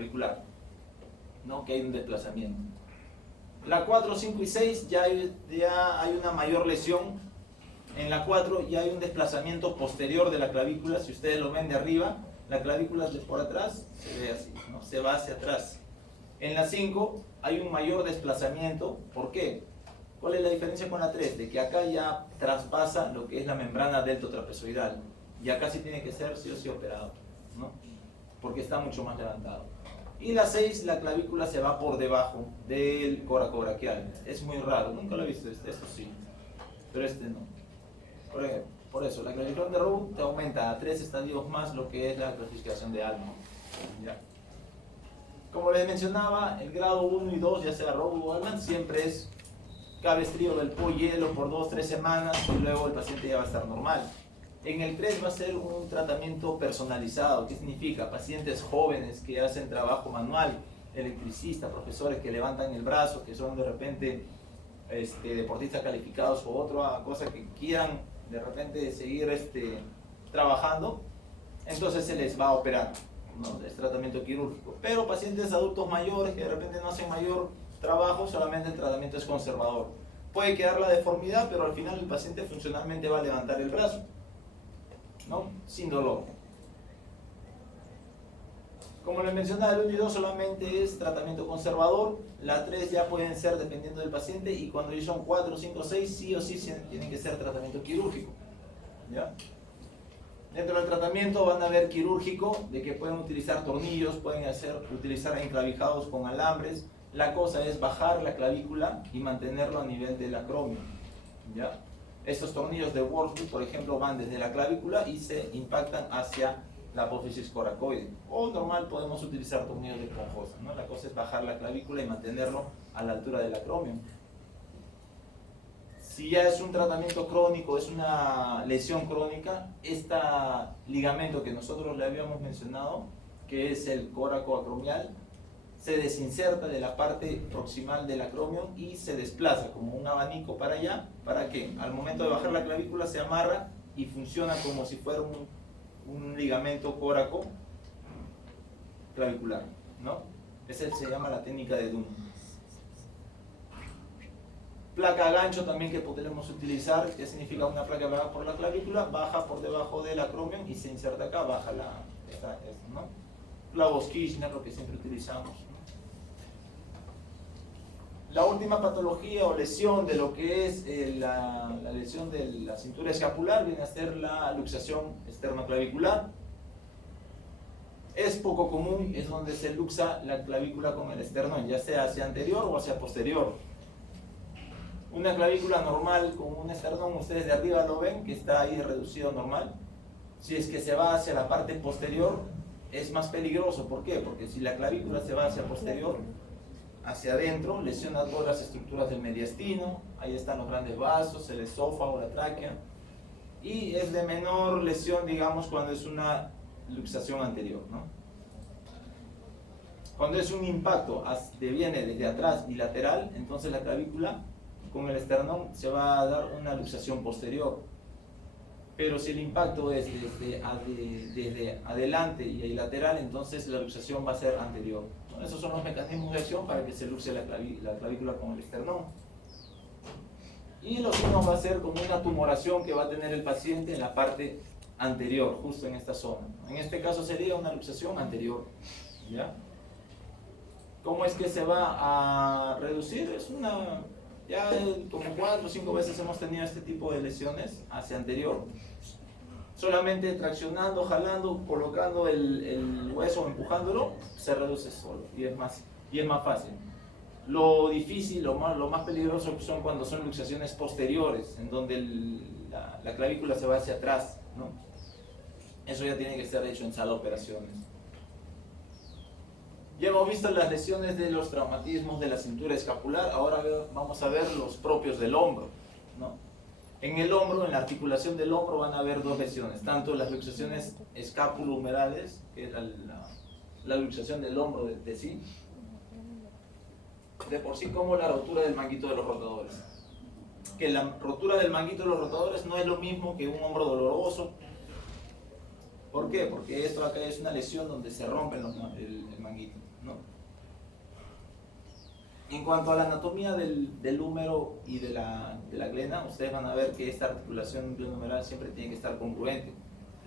clavicular, ¿no? Que hay un desplazamiento. La 4, 5 y 6 ya hay una mayor lesión. En la 4 ya hay un desplazamiento posterior de la clavícula. Si ustedes lo ven de arriba, la clavícula de por atrás se ve así, ¿no? Se va hacia atrás. En la 5 hay un mayor desplazamiento. ¿Por qué? ¿Cuál es la diferencia con la 3? De que acá ya traspasa lo que es la membrana deltotrapezoidal. Y acá sí tiene que ser sí o sí operado, ¿no? Porque está mucho más levantado. Y la 6, la clavícula se va por debajo del coracobraquial. Es muy raro, nunca lo he visto, esto sí, pero este no. Por eso, la clasificación de Roux te aumenta a 3 estadios más lo que es la clasificación de Altman. ¿Ya? Como les mencionaba, el grado 1 y 2, ya sea Roux o Altman, siempre es cabestrío del po hielo por 2-3 semanas y luego el paciente ya va a estar normal. En el 3 va a ser un tratamiento personalizado. ¿Qué significa? Pacientes jóvenes que hacen trabajo manual, electricistas, profesores que levantan el brazo, que son de repente deportistas calificados o otra cosa que quieran de repente seguir trabajando, entonces se les va a operar, ¿no? Es tratamiento quirúrgico. Pero pacientes adultos mayores que de repente no hacen mayor trabajo, solamente el tratamiento es conservador. Puede quedar la deformidad, pero al final el paciente funcionalmente va a levantar el brazo, ¿no? Sin dolor. Como les mencionaba, el 1 y 2 solamente es tratamiento conservador. La 3 ya pueden ser dependiendo del paciente, y cuando ya son 4, 5, 6, sí o sí tienen que ser tratamiento quirúrgico, ¿ya? Dentro del tratamiento van a ver quirúrgico, de que pueden utilizar tornillos, pueden utilizar enclavijados con alambres. La cosa es bajar la clavícula y mantenerlo a nivel del acromio, ¿ya? Estos tornillos de Worsby, por ejemplo, van desde la clavícula y se impactan hacia la apófisis coracoide. O normal podemos utilizar tornillos de esponjosa, ¿no? La cosa es bajar la clavícula y mantenerlo a la altura del acromio. Si ya es un tratamiento crónico, es una lesión crónica, este ligamento que nosotros le habíamos mencionado, que es el coracoacromial, se desinserta de la parte proximal del acromio y se desplaza como un abanico para allá, para que al momento de bajar la clavícula se amarra y funciona como si fuera un ligamento coraco clavicular, ¿no? Esa se llama la técnica de Dunn. Placa gancho también que podemos utilizar, que significa una placa que va por la clavícula, baja por debajo del acromio y se inserta acá, baja esta, ¿no? Clavos Kirchner, lo que siempre utilizamos, ¿no? La última patología o lesión de lo que es la lesión de la cintura escapular viene a ser la luxación esternoclavicular. Es poco común, es donde se luxa la clavícula con el esternón, ya sea hacia anterior o hacia posterior. Una clavícula normal con un esternón, ustedes de arriba lo ven, que está ahí reducido normal. Si es que se va hacia la parte posterior, es más peligroso. ¿Por qué? Porque si la clavícula se va hacia posterior, hacia adentro, lesiona todas las estructuras del mediastino, ahí están los grandes vasos, el esófago, la tráquea, y es de menor lesión, digamos, cuando es una luxación anterior, ¿no? Cuando es un impacto que viene desde atrás y lateral, entonces la clavícula con el esternón se va a dar una luxación posterior. Pero si el impacto es desde adelante y lateral, entonces la luxación va a ser anterior. ¿No? Esos son los mecanismos de acción para que se luxe la clavícula con el esternón. Y los signos va a ser como una tumoración que va a tener el paciente en la parte anterior, justo en esta zona. En este caso sería una luxación anterior, ¿ya? ¿Cómo es que se va a reducir? Es ya como 4 o 5 veces hemos tenido este tipo de lesiones hacia anterior. Solamente traccionando, jalando, colocando el hueso, empujándolo, se reduce solo y es más fácil. Lo difícil, lo más peligroso son cuando son luxaciones posteriores, en donde la clavícula se va hacia atrás, ¿no? Eso ya tiene que ser hecho en sala de operaciones. Ya hemos visto las lesiones de los traumatismos de la cintura escapular, ahora vamos a ver los propios del hombro, ¿no? En el hombro, en la articulación del hombro van a haber dos lesiones, tanto las luxaciones escapulohumerales, que es la luxación del hombro de sí, de por sí, como la rotura del manguito de los rotadores. Que la rotura del manguito de los rotadores no es lo mismo que un hombro doloroso, ¿Por qué? Porque esto acá es una lesión donde se rompe el manguito, ¿no? En cuanto a la anatomía del húmero y de la glena, ustedes van a ver que esta articulación glenohumeral siempre tiene que estar congruente.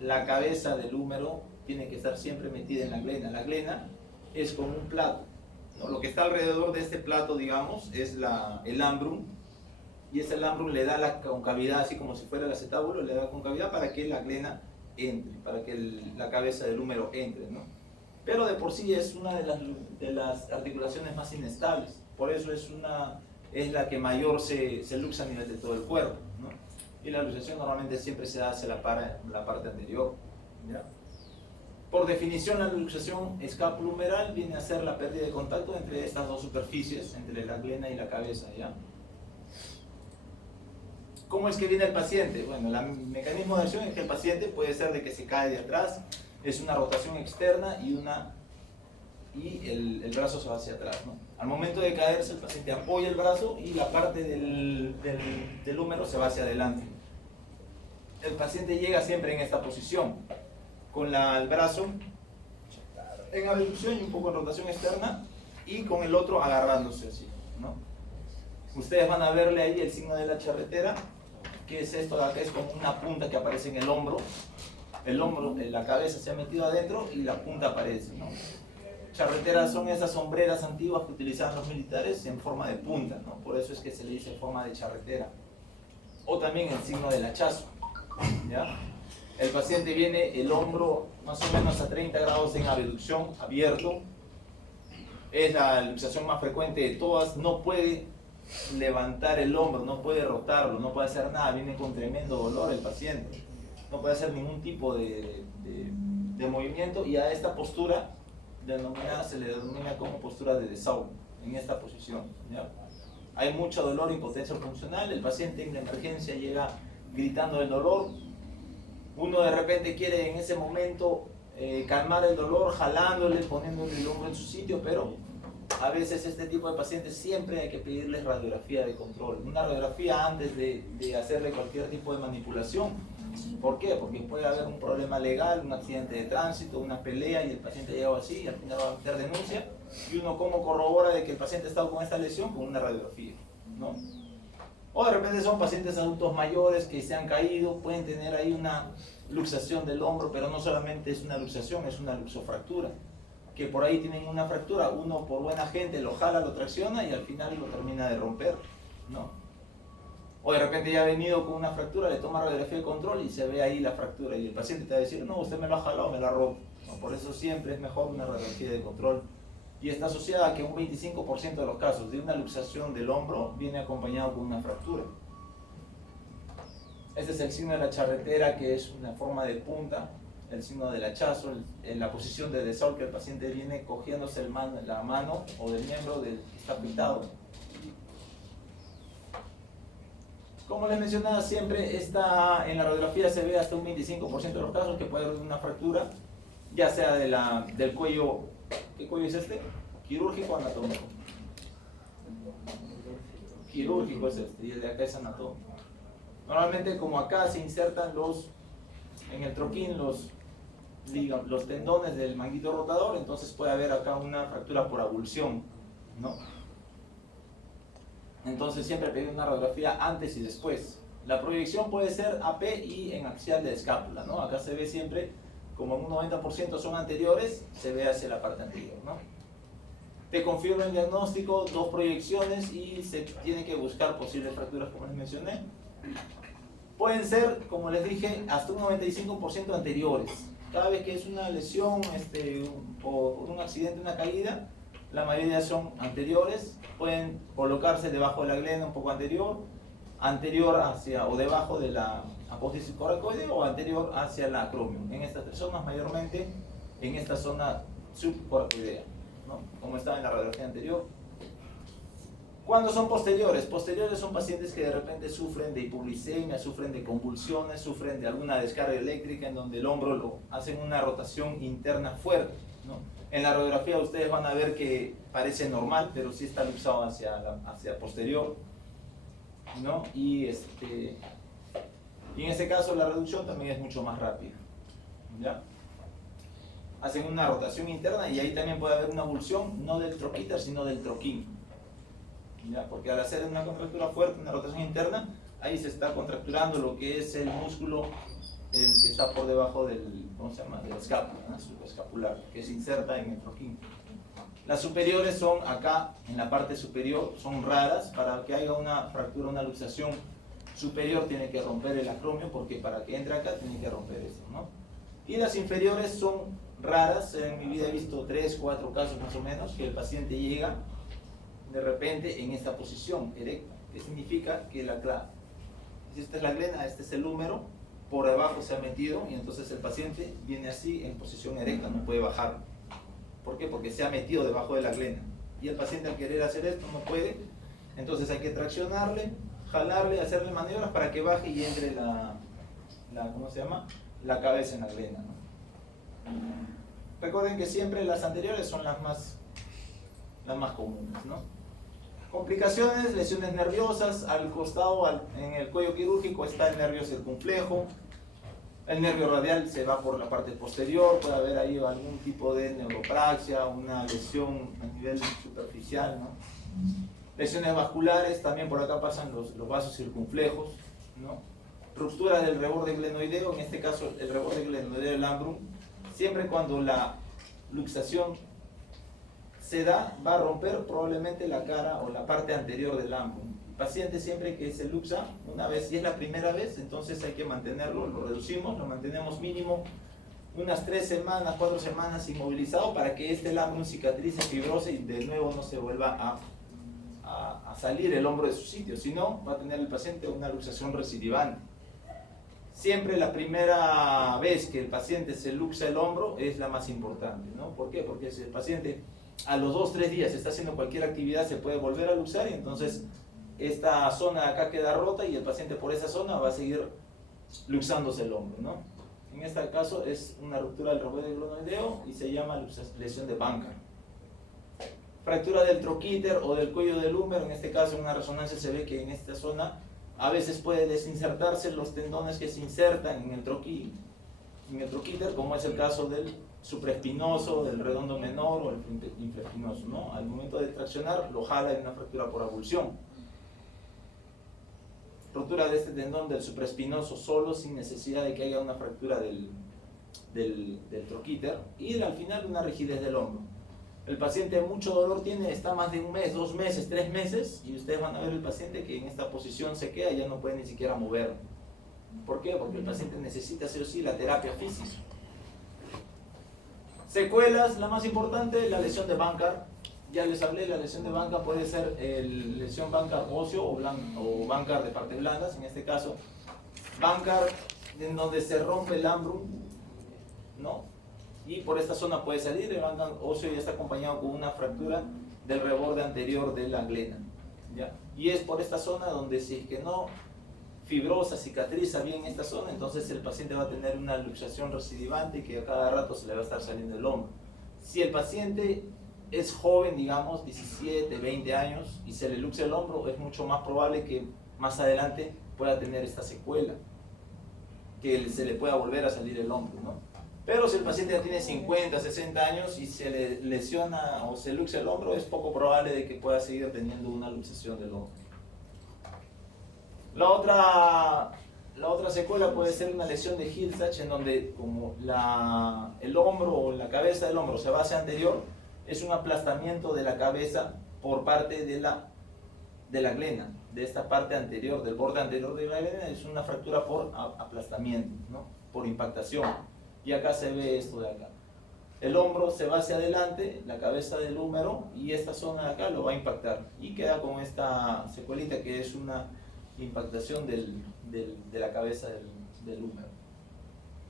La cabeza del húmero tiene que estar siempre metida en la glena. La glena es como un plato, ¿no? Lo que está alrededor de este plato, digamos, es el ambrum, y ese ambrum le da la concavidad, así como si fuera el acetábulo, le da concavidad para que la glena entre, para que la cabeza del húmero entre, ¿no? Pero de por sí es una de las articulaciones más inestables, por eso es la que mayor se luxa a nivel de todo el cuerpo, ¿no? Y la luxación normalmente siempre se hace la parte anterior, ¿ya? Por definición, la luxación escapulohumeral viene a ser la pérdida de contacto entre estas dos superficies, entre la glena y la cabeza, ¿ya? ¿Cómo es que viene el paciente? Bueno, el mecanismo de acción es que el paciente puede ser de que se cae de atrás, es una rotación externa y el brazo se va hacia atrás, ¿no? Al momento de caerse, el paciente apoya el brazo y la parte del húmero se va hacia adelante. El paciente llega siempre en esta posición, con el brazo en abducción y un poco en rotación externa, y con el otro agarrándose así, ¿no? Ustedes van a verle ahí el signo de la charretera, que es esto de acá, es como una punta que aparece en el hombro, la cabeza se ha metido adentro y la punta aparece, ¿no? Charreteras son esas sombreras antiguas que utilizaban los militares en forma de punta, ¿no? Por eso es que se le dice forma de charretera. O también el signo del hachazo, ¿ya? El paciente viene el hombro más o menos a 30 grados en abducción, abierto. Es la luxación más frecuente de todas. No puede levantar el hombro, no puede rotarlo, no puede hacer nada. Viene con tremendo dolor el paciente. No puede hacer ningún tipo de movimiento, y a esta postura se le denomina como postura de Dessau, en esta posición, ¿ya? Hay mucho dolor, impotencia funcional. El paciente en la emergencia llega gritando el dolor. Uno de repente quiere en ese momento calmar el dolor, jalándole, poniéndole el hombro en su sitio, pero a veces este tipo de pacientes siempre hay que pedirles radiografía de control. Una radiografía antes de hacerle cualquier tipo de manipulación. ¿Por qué? Porque puede haber un problema legal, un accidente de tránsito, una pelea, y el paciente llega así y al final va a meter denuncia. Y uno, ¿cómo corrobora de que el paciente ha estado con esta lesión? Con una radiografía, ¿no? O de repente son pacientes adultos mayores que se han caído, pueden tener ahí una luxación del hombro, pero no solamente es una luxación, es una luxofractura, que por ahí tienen una fractura, uno por buena gente lo jala, lo tracciona y al final lo termina de romper, ¿no? O de repente ya ha venido con una fractura, le toma radiografía de control y se ve ahí la fractura, y el paciente te va a decir, no, usted me lo ha jalado, me lo ha roto, ¿no? Por eso siempre es mejor una radiografía de control. Y está asociada a que un 25% de los casos de una luxación del hombro viene acompañado con una fractura. Este es el signo de la charretera, que es una forma de punta, el signo del hachazo, en la posición de Dessau, que el paciente viene cogiéndose la mano o del miembro que está pintado. Como les mencionaba, siempre en la radiografía se ve hasta un 25% de los casos que puede haber una fractura, ya sea del cuello. ¿Qué cuello es este? ¿Quirúrgico o anatómico? Quirúrgico es este, y el de acá es anatómico. Normalmente, como acá se insertan en el troquín los tendones del manguito rotador, entonces puede haber acá una fractura por avulsión, ¿no? Entonces siempre pedí una radiografía antes y después. La proyección puede ser AP y en axial de escápula, ¿no? Acá se ve siempre, como un 90% son anteriores, se ve hacia la parte anterior, ¿no? Te confirma el diagnóstico, 2 proyecciones, y se tiene que buscar posibles fracturas, como les mencioné. Pueden ser, como les dije, hasta un 95% anteriores. Cada vez que es una lesión o un accidente, una caída, la mayoría son anteriores. Pueden colocarse debajo de la glena, un poco anterior hacia o debajo de la apófisis coracoide, o anterior hacia la acromion. En estas 3 zonas, mayormente en esta zona subcoracoidea, ¿no? Como estaba en la radiografía anterior. ¿Cuándo son posteriores? Posteriores son pacientes que de repente sufren de hipoglicemia, sufren de convulsiones, sufren de alguna descarga eléctrica en donde el hombro hacen una rotación interna fuerte, ¿no? En la radiografía ustedes van a ver que parece normal, pero sí está luxado hacia posterior, ¿no? Y en ese caso la reducción también es mucho más rápida, ¿ya? hacen una rotación interna y ahí también puede haber una avulsión, no del troquíter, sino del troquín. ¿Ya? Porque al hacer una contractura fuerte, una rotación interna, ahí se está contracturando lo que es el músculo, el que está por debajo del, ¿cómo se llama?, de la escápula, ¿no? Subescapular, que se inserta en el troquín. Las superiores son acá, en la parte superior, son raras. Para que haya una fractura, una luxación superior, tiene que romper el acromio, porque para que entre acá tiene que romper esto, ¿no? Y las inferiores son raras. En mi vida he visto 3, 4 casos más o menos, que el paciente llega de repente en esta posición erecta, que significa que esta es la glena, este es el húmero, por debajo se ha metido y entonces el paciente viene así en posición erecta, no puede bajar. ¿Por qué? Porque se ha metido debajo de la glena. Y el paciente al querer hacer esto no puede. Entonces hay que traccionarle, jalarle, hacerle maniobras para que baje y entre ¿cómo se llama?, la cabeza en la glena, ¿no? Recuerden que siempre las anteriores son las más comunes, ¿no? Complicaciones, lesiones nerviosas. Al costado, en el cuello quirúrgico, está el nervio circunflejo. El nervio radial se va por la parte posterior, puede haber ahí algún tipo de neuropraxia, una lesión a nivel superficial, ¿no? Lesiones vasculares, también por acá pasan los vasos circunflejos, ¿no? Ruptura del reborde glenoideo, en este caso el reborde glenoideo del ambrum. Siempre cuando la luxación se da, va a romper probablemente la cara o la parte anterior del ambrum. Paciente siempre que se luxa una vez, y es la primera vez, entonces hay que mantenerlo, lo reducimos, lo mantenemos mínimo unas 3 semanas, 4 semanas inmovilizado para que este labrum cicatrice, fibrose y de nuevo no se vuelva a salir el hombro de su sitio, si no va a tener el paciente una luxación recidivante. Siempre la primera vez que el paciente se luxa el hombro es la más importante, ¿no? ¿Por qué? Porque si el paciente a los 2-3 días está haciendo cualquier actividad se puede volver a luxar y entonces esta zona de acá queda rota y el paciente por esa zona va a seguir luxándose el hombro, ¿no? En este caso es una ruptura del reborde glenoideo y se llama lesión de Bankart. Fractura del troquíter o del cuello del húmero, en este caso en una resonancia se ve que en esta zona a veces puede desinsertarse los tendones que se insertan en el troquíter, como es el caso del supraespinoso, del redondo menor o el infraespinoso, ¿no? Al momento de traccionar lo jala en una fractura por avulsión. Rotura de este tendón del supraespinoso solo, sin necesidad de que haya una fractura del troquíter, y al final una rigidez del hombro. El paciente mucho dolor tiene, está más de 1 mes, 2 meses, 3 meses, y ustedes van a ver el paciente que en esta posición se queda y ya no puede ni siquiera mover. ¿Por qué? Porque el paciente necesita sí o sí la terapia física. Secuelas, la más importante, la lesión de Bankart. Ya les hablé, la lesión de Bankart puede ser lesión Bankart óseo o Bankart de partes blandas, en este caso Bankart en donde se rompe el ambrum, ¿no? Y por esta zona puede salir el Bankart óseo y está acompañado con una fractura del reborde anterior de la glena, ¿ya? Y es por esta zona donde si es que no fibrosa, cicatriza bien esta zona, entonces el paciente va a tener una luxación recidivante y que a cada rato se le va a estar saliendo el hombro. Si el paciente es joven, digamos, 17, 20 años, y se le luxa el hombro, es mucho más probable que más adelante pueda tener esta secuela, que se le pueda volver a salir el hombro, ¿no? Pero si el paciente ya tiene 50, 60 años y se le lesiona o se luxa el hombro, es poco probable de que pueda seguir teniendo una luxación del hombro. La otra secuela puede ser una lesión de Hill-Sachs, en donde como el hombro o la cabeza del hombro se va hacia anterior, es un aplastamiento de la cabeza por parte de la glena, de esta parte anterior, del borde anterior de la glena, es una fractura por aplastamiento, ¿no? Por impactación. Y acá se ve esto de acá. El hombro se va hacia adelante, la cabeza del húmero, y esta zona de acá lo va a impactar. Y queda con esta secuelita que es una impactación de la cabeza del húmero.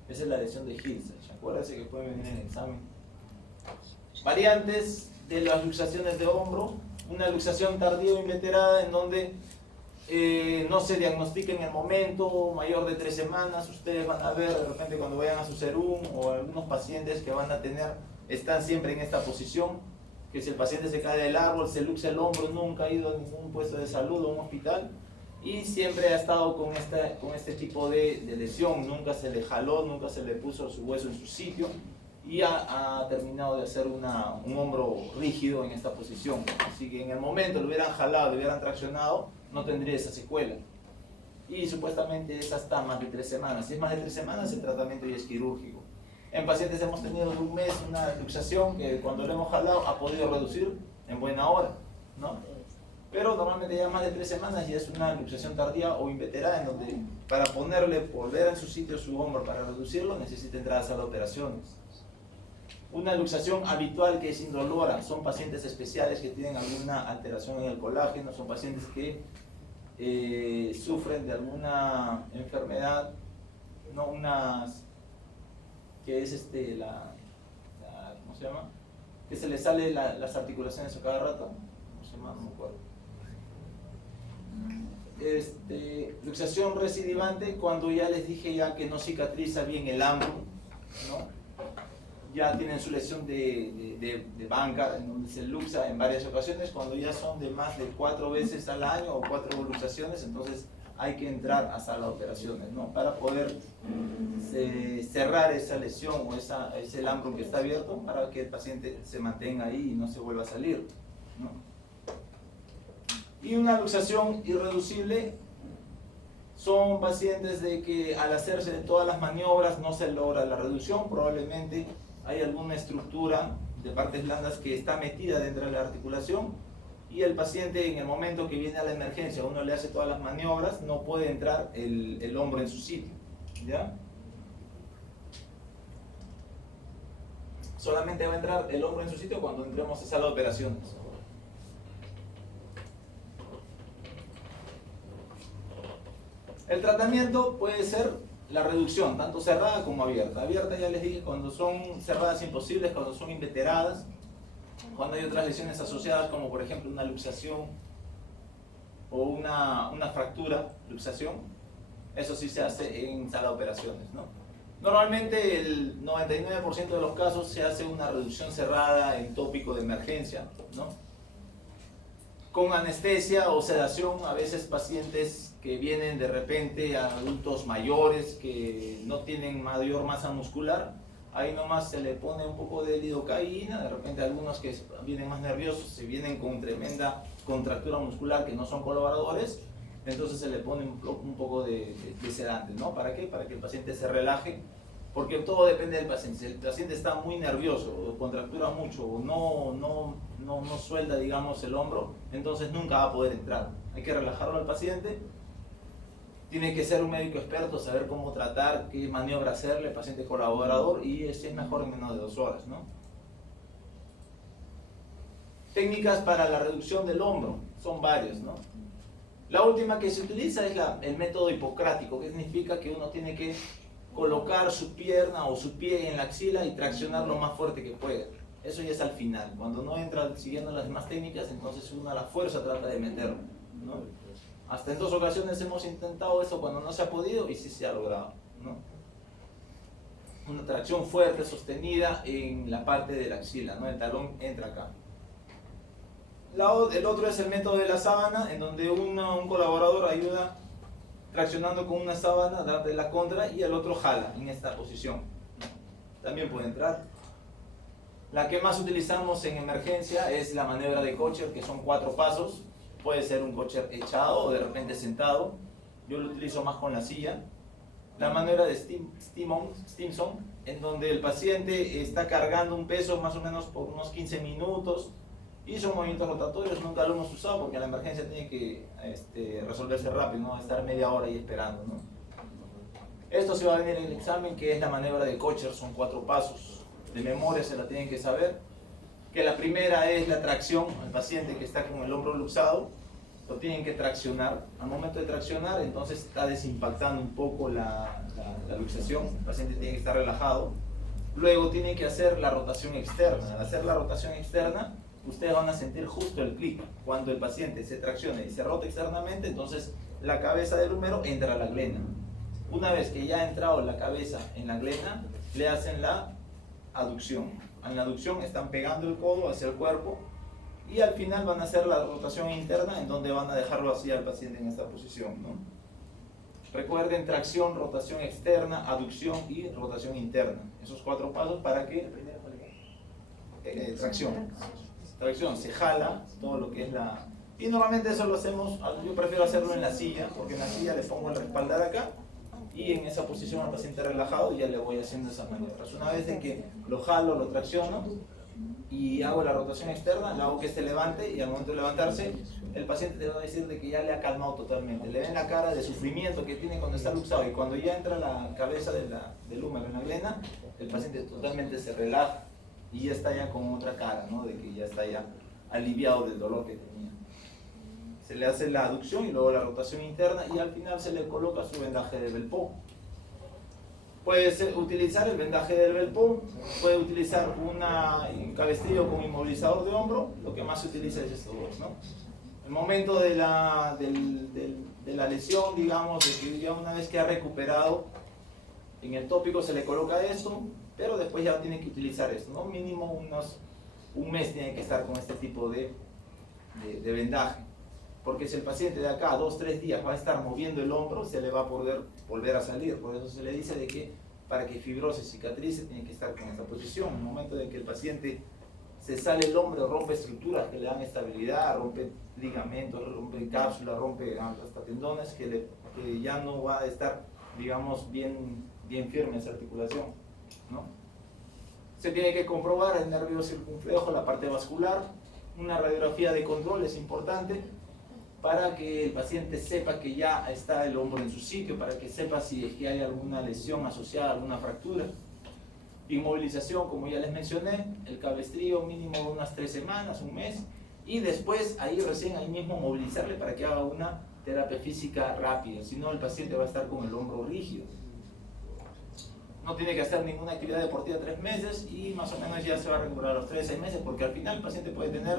Esa es la lesión de Hill-Sachs. Acuérdense que pueden venir en el examen. Variantes de las luxaciones de hombro: una luxación tardía o inveterada en donde no se diagnostica en el momento, mayor de 3 semanas. Ustedes van a ver de repente cuando vayan a su serum, o algunos pacientes que van a tener, están siempre en esta posición, que si el paciente se cae del árbol, se luxa el hombro, nunca ha ido a ningún puesto de salud o a un hospital, y siempre ha estado con este tipo de lesión, nunca se le jaló, nunca se le puso su hueso en su sitio. y ha terminado de hacer un hombro rígido en esta posición. Así que en el momento lo hubieran jalado, lo hubieran traccionado, no tendría esa secuela. Y supuestamente es hasta más de 3 semanas. Si es más de 3 semanas, el tratamiento ya es quirúrgico. En pacientes hemos tenido de un mes una luxación que cuando lo hemos jalado ha podido reducir en buena hora, ¿no? Pero normalmente ya más de 3 semanas ya es una luxación tardía o inveterada, en donde para volver en su sitio su hombro para reducirlo necesita entrar a sala de operaciones. Una luxación habitual que es indolora son pacientes especiales que tienen alguna alteración en el colágeno, son pacientes que sufren de alguna enfermedad, no que es ¿cómo se llama? Que se le sale las articulaciones a cada rato, ¿cómo se llama? No me acuerdo. Luxación recidivante, cuando ya les dije ya que no cicatriza bien el ambro, ¿no? Ya tienen su lesión de banca, en donde se luxa en varias ocasiones. Cuando ya son de más de 4 veces al año o 4 luxaciones, entonces hay que entrar a sala de operaciones, ¿no? Para poder cerrar esa lesión o ese ambro que está abierto, para que el paciente se mantenga ahí y no se vuelva a salir, ¿no? Y una luxación irreducible son pacientes de que al hacerse de todas las maniobras no se logra la reducción. Probablemente hay alguna estructura de partes blandas que está metida dentro de la articulación y el paciente, en el momento que viene a la emergencia, uno le hace todas las maniobras, no puede entrar el hombro en su sitio, ¿ya? Solamente va a entrar el hombro en su sitio cuando entremos a sala de operaciones. El tratamiento puede ser la reducción, tanto cerrada como abierta. Abierta, ya les dije, cuando son cerradas imposibles, cuando son inveteradas, cuando hay otras lesiones asociadas, como por ejemplo una luxación o una fractura, luxación, eso sí se hace en sala de operaciones, ¿no? Normalmente el 99% de los casos se hace una reducción cerrada en tópico de emergencia, ¿no? Con anestesia o sedación. A veces pacientes que vienen de repente a adultos mayores que no tienen mayor masa muscular, ahí nomás se le pone un poco de lidocaína. De repente algunos que vienen más nerviosos, se vienen con tremenda contractura muscular que no son colaboradores, entonces se le pone un poco de sedante, ¿no? ¿Para qué? Para que el paciente se relaje, porque todo depende del paciente. Si el paciente está muy nervioso o contractura mucho o no suelda, digamos, el hombro, entonces nunca va a poder entrar. Hay que relajarlo al paciente. Tiene que ser un médico experto, saber cómo tratar, qué maniobra hacerle al paciente colaborador, y es mejor en menos de 2 horas, ¿no? Técnicas para la reducción del hombro, son varias, ¿no? La última que se utiliza es el método hipocrático, que significa que uno tiene que colocar su pierna o su pie en la axila y traccionar lo más fuerte que pueda. Eso ya es al final. Cuando no entra siguiendo las demás técnicas, entonces uno a la fuerza trata de meterlo, ¿no? Hasta en 2 ocasiones hemos intentado eso cuando no se ha podido y sí se ha logrado, ¿no? Una tracción fuerte, sostenida en la parte de la axila, ¿no? El talón entra acá. El otro es el método de la sábana, en donde un colaborador ayuda traccionando con una sábana, darle la contra, y el otro jala en esta posición. También puede entrar. La que más utilizamos en emergencia es la maniobra de Kocher, que son 4 pasos. Puede ser un Kocher echado o de repente sentado. Yo lo utilizo más con la silla. La maniobra de Stimson, en donde el paciente está cargando un peso más o menos por unos 15 minutos. Y son movimientos rotatorios, nunca lo hemos usado porque la emergencia tiene que resolverse rápido, no estar media hora ahí esperando, ¿no? Esto se va a venir en el examen, que es la maniobra de Kocher, son 4 pasos. De memoria se la tienen que saber. Que la primera es la tracción, al paciente que está con el hombro luxado, lo tienen que traccionar. Al momento de traccionar, entonces está desimpactando un poco la luxación, el paciente tiene que estar relajado. Luego tienen que hacer la rotación externa. Al hacer la rotación externa, ustedes van a sentir justo el clic. Cuando el paciente se traccione y se rota externamente, entonces la cabeza del húmero entra a la glena. Una vez que ya ha entrado la cabeza en la glena, le hacen la aducción. En la aducción están pegando el codo hacia el cuerpo y al final van a hacer la rotación interna, en donde van a dejarlo así al paciente en esta posición, ¿no? Recuerden tracción, rotación externa, aducción y rotación interna. Esos 4 pasos para que tracción. Tracción, se jala todo lo que es la... Y normalmente eso lo hacemos, yo prefiero hacerlo en la silla, porque en la silla le pongo el respaldar acá y en esa posición al paciente relajado y ya le voy haciendo esas maniobras. Una vez de que lo jalo, lo tracciono y hago la rotación externa, le hago que se levante y al momento de levantarse el paciente te va a decir de que ya le ha calmado totalmente. Le ven la cara de sufrimiento que tiene cuando está luxado y cuando ya entra la cabeza del húmero en la glena, el paciente totalmente se relaja y ya está ya con otra cara, ¿no? De que ya está ya aliviado del dolor que tenía. Se le hace la aducción y luego la rotación interna y al final se le coloca su vendaje de Belpont. Puede utilizar el vendaje del Belpont, puede utilizar un cabestrillo con inmovilizador de hombro, lo que más se utiliza es estos dos, ¿no? El momento de la lesión, digamos, de que ya una vez que ha recuperado, en el tópico se le coloca esto, pero después ya tiene que utilizar esto, ¿no? Mínimo un mes tiene que estar con este tipo de vendaje. Porque si el paciente de acá a 2-3 días va a estar moviendo el hombro, se le va a poder volver a salir. Por eso se le dice de que para que fibrosis cicatrice tiene que estar con esta posición. En el momento en que el paciente se sale el hombro, rompe estructuras que le dan estabilidad, rompe ligamentos, rompe cápsulas, rompe hasta tendones, que ya no va a estar, digamos, bien firme esa articulación, ¿no? Se tiene que comprobar el nervio circunflejo, la parte vascular. Una radiografía de control es importante para que el paciente sepa que ya está el hombro en su sitio, para que sepa si es que hay alguna lesión asociada, alguna fractura. Inmovilización, como ya les mencioné, el cabestrillo mínimo de unas 3 semanas, un mes, y después ahí mismo movilizarle para que haga una terapia física rápida, si no el paciente va a estar con el hombro rígido. No tiene que hacer ninguna actividad deportiva 3 meses y más o menos ya se va a recuperar a los 3-6 meses, porque al final el paciente puede tener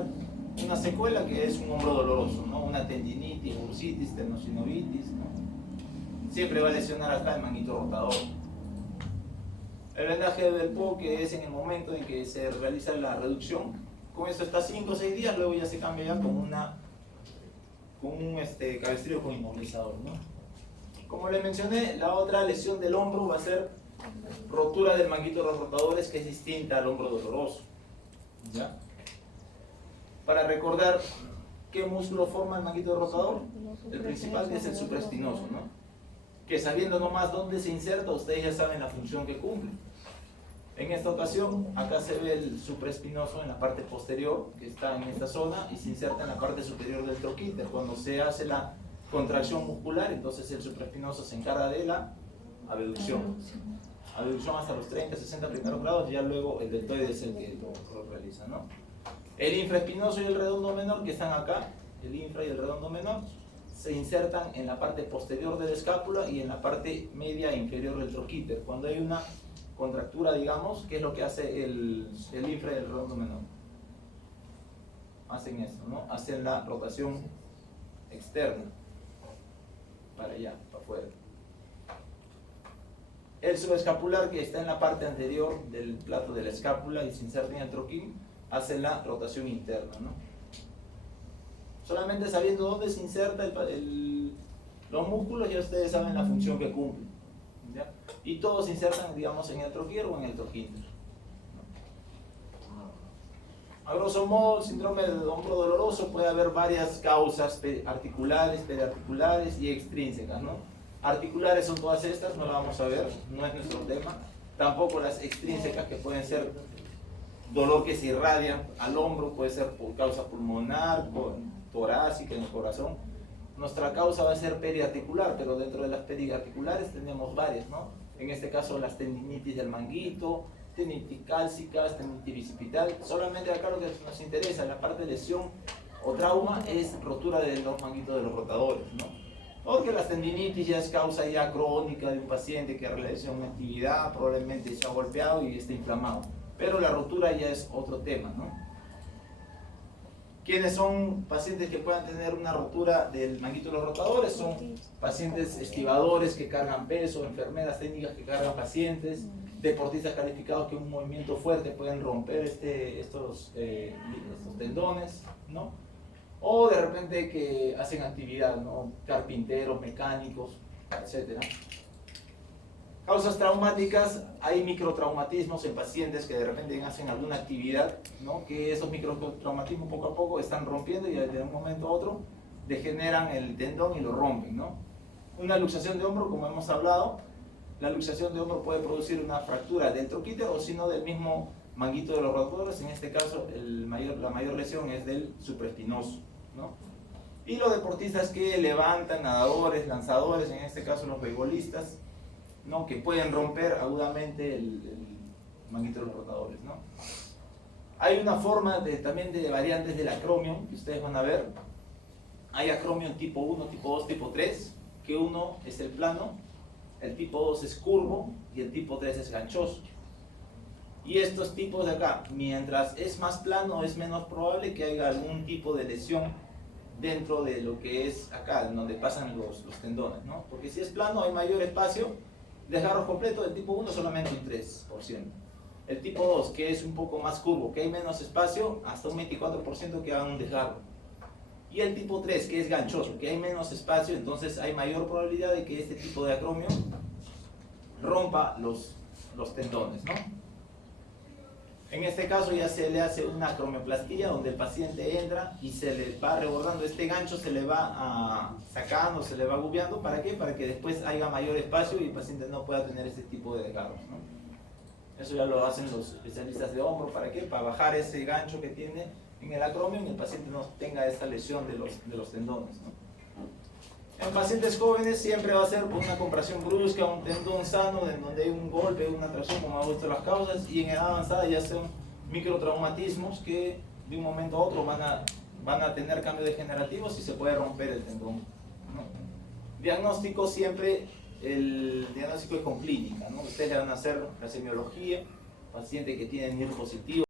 una secuela que es un hombro doloroso, ¿no? Una tendinitis, bursitis, tendinocinovitis, ¿no? Siempre va a lesionar acá el manguito rotador. El vendaje de Belpont, que es en el momento en que se realiza la reducción, con esto está 5 o 6 días, luego ya se cambia ya con un cabestrillo con inmovilizador, ¿no? Como les mencioné, la otra lesión del hombro va a ser rotura del manguito de los rotadores, que es distinta al hombro doloroso, ¿ya? Para recordar qué músculo forma el manguito rotador, el principal, que es el supraespinoso, ¿no? Que sabiendo nomás dónde se inserta, ustedes ya saben la función que cumple. En esta ocasión, acá se ve el supraespinoso en la parte posterior, que está en esta zona, y se inserta en la parte superior del troquíter. Cuando se hace la contracción muscular, entonces el supraespinoso se encarga de la abducción. Abducción hasta los 30-60 primeros grados, ya luego el deltoide es el que lo realiza, ¿no? El infraespinoso y el redondo menor, que están acá, el infra y el redondo menor, se insertan en la parte posterior de la escápula y en la parte media e inferior del troquíter. Cuando hay una contractura, digamos, ¿qué es lo que hace el infra y el redondo menor? Hacen esto, ¿no? Hacen la rotación externa, para allá, para afuera. El subescapular, que está en la parte anterior del plato de la escápula y se inserta en el troquín, hace la rotación interna, ¿no? Solamente sabiendo dónde se inserta los músculos, ya ustedes saben la función que cumplen, ¿ya? Y todos se insertan, digamos, en el troquier o en el troquíter, ¿no? A grosso modo, el síndrome del hombro doloroso puede haber varias causas articulares, periarticulares y extrínsecas, ¿no? Articulares son todas estas, no las vamos a ver, no es nuestro tema. Tampoco las extrínsecas, que pueden ser dolor que se irradia al hombro, puede ser por causa pulmonar, torácica, en el corazón. Nuestra causa va a ser periarticular, pero dentro de las periarticulares tenemos varias, ¿no? En este caso las tendinitis del manguito, tendinitis cálcicas, tendinitis bicipital. Solamente acá lo que nos interesa, la parte de lesión o trauma, es rotura de los manguitos de los rotadores, ¿no? Porque las tendinitis ya es causa ya crónica de un paciente que realiza una actividad, probablemente se ha golpeado y está inflamado. Pero la rotura ya es otro tema, ¿no? ¿Quiénes son pacientes que puedan tener una rotura del manguito de los rotadores? Son pacientes estibadores que cargan peso, enfermeras técnicas que cargan pacientes, deportistas calificados que un movimiento fuerte pueden romper estos tendones, ¿no? O de repente que hacen actividad, ¿no? Carpinteros, mecánicos, etcétera. Causas traumáticas, hay microtraumatismos en pacientes que de repente hacen alguna actividad, ¿no? Que esos microtraumatismos poco a poco están rompiendo y de un momento a otro degeneran el tendón y lo rompen, ¿no? Una luxación de hombro, como hemos hablado, la luxación de hombro puede producir una fractura del troquíter o si no del mismo manguito de los rotadores. En este caso la mayor lesión es del supraespinoso, ¿no? Y los deportistas que levantan, nadadores, lanzadores, en este caso los beisbolistas, ¿no? Que pueden romper agudamente el manguito de los rotadores, ¿no? Hay una forma también de variantes del acromion que ustedes van a ver. Hay acromion tipo 1, tipo 2, tipo 3, que uno es el plano, el tipo 2 es curvo y el tipo 3 es ganchoso. Y estos tipos de acá, mientras es más plano, es menos probable que haya algún tipo de lesión dentro de lo que es acá, donde pasan los tendones, ¿no? Porque si es plano hay mayor espacio, desgarro completo del tipo 1 solamente un 3%. El tipo 2, que es un poco más curvo, que hay menos espacio, hasta un 24% que hagan un desgarro. Y el tipo 3, que es ganchoso, que hay menos espacio, entonces hay mayor probabilidad de que este tipo de acromio rompa los tendones, ¿no? En este caso ya se le hace una acromioplastía donde el paciente entra y se le va rebordando este gancho, se le va sacando, se le va agubiando. ¿Para qué? Para que después haya mayor espacio y el paciente no pueda tener este tipo de desgarros, ¿no? Eso ya lo hacen los especialistas de hombro. ¿Para qué? Para bajar ese gancho que tiene en el acromio y el paciente no tenga esta lesión de los tendones, ¿no? En pacientes jóvenes siempre va a ser por una compresión brusca, un tendón sano, en donde hay un golpe, una tracción, como hemos visto las causas, y en edad avanzada ya son microtraumatismos que de un momento a otro van a tener cambios degenerativos y se puede romper el tendón, ¿no? Diagnóstico siempre, el diagnóstico es con clínica, ¿no? Ustedes le van a hacer la semiología, paciente que tiene NIR positivo.